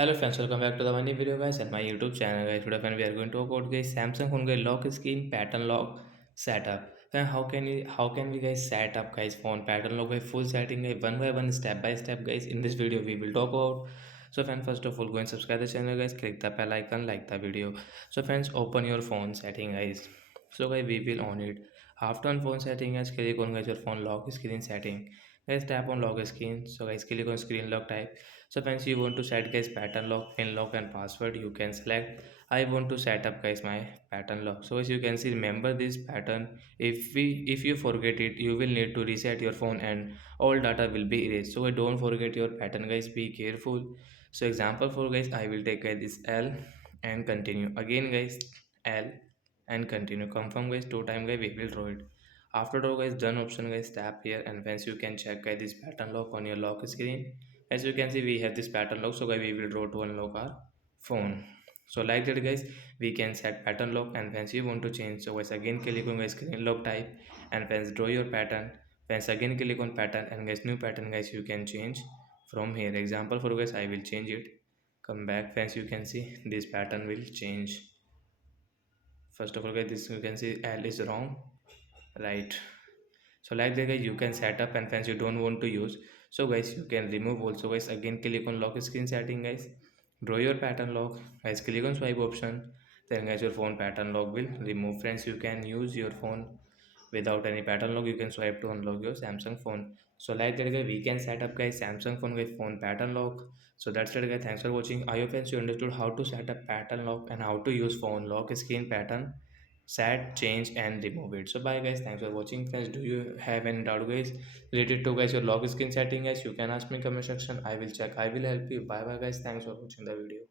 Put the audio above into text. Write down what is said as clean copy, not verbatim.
Hello friends, welcome back to the new video guys at my YouTube channel guys. Today friend, we are going to talk about guys Samsung phone guys lock screen pattern lock setup. Then how can we guys set up guys phone pattern lock by full setting guys one by one step by step guys in this video we will talk about. So friends, first of all go and subscribe the channel guys, click the bell icon, like the video. So friends, open your phone setting guys. So guys we will on it. After on phone setting guys, click on guys your phone lock screen setting. Guys tap on lock screen. So guys click on screen lock type. So once you want to set guys pattern lock, pin lock and password, you can select I want to set up guys my pattern lock. So as you can see, remember this pattern. If you forget it, you will need to reset your phone and all data will be erased. So don't forget your pattern guys, be careful. So example for guys, I will take this L and continue again guys, L and continue. Confirm guys, two time guys we will draw it. After draw guys, done option guys, tap here and once you can check guys this pattern lock on your lock screen. As you can see, we have this pattern lock, so guys we will draw to unlock our phone. So like that guys, we can set pattern lock, and once you want to change, so guys again click on guys screen lock type and once draw your pattern. Once again click on pattern and guys new pattern guys you can change from here. Example for guys, I will change it. Come back, once you can see this pattern will change. First of all guys, this you can see L is wrong, right? So like that guys you can set up, and once you don't want to use, so guys you can remove also guys. Again click on lock screen setting guys, draw your pattern lock guys, click on swipe option, then guys your phone pattern lock will remove. Friends, you can use your phone without any pattern lock, you can swipe to unlock your Samsung phone. So like that guys we can set up guys Samsung phone guys phone pattern lock. So that's it guys, thanks for watching. I hope friends you understood how to set up pattern lock and how to use phone lock screen pattern set, change and remove it. So bye guys, thanks for watching. Friends, do you have any doubt guys related to guys your lock screen setting guys, you can ask me in comment section, I will check, I will help you. Bye bye guys, thanks for watching the video.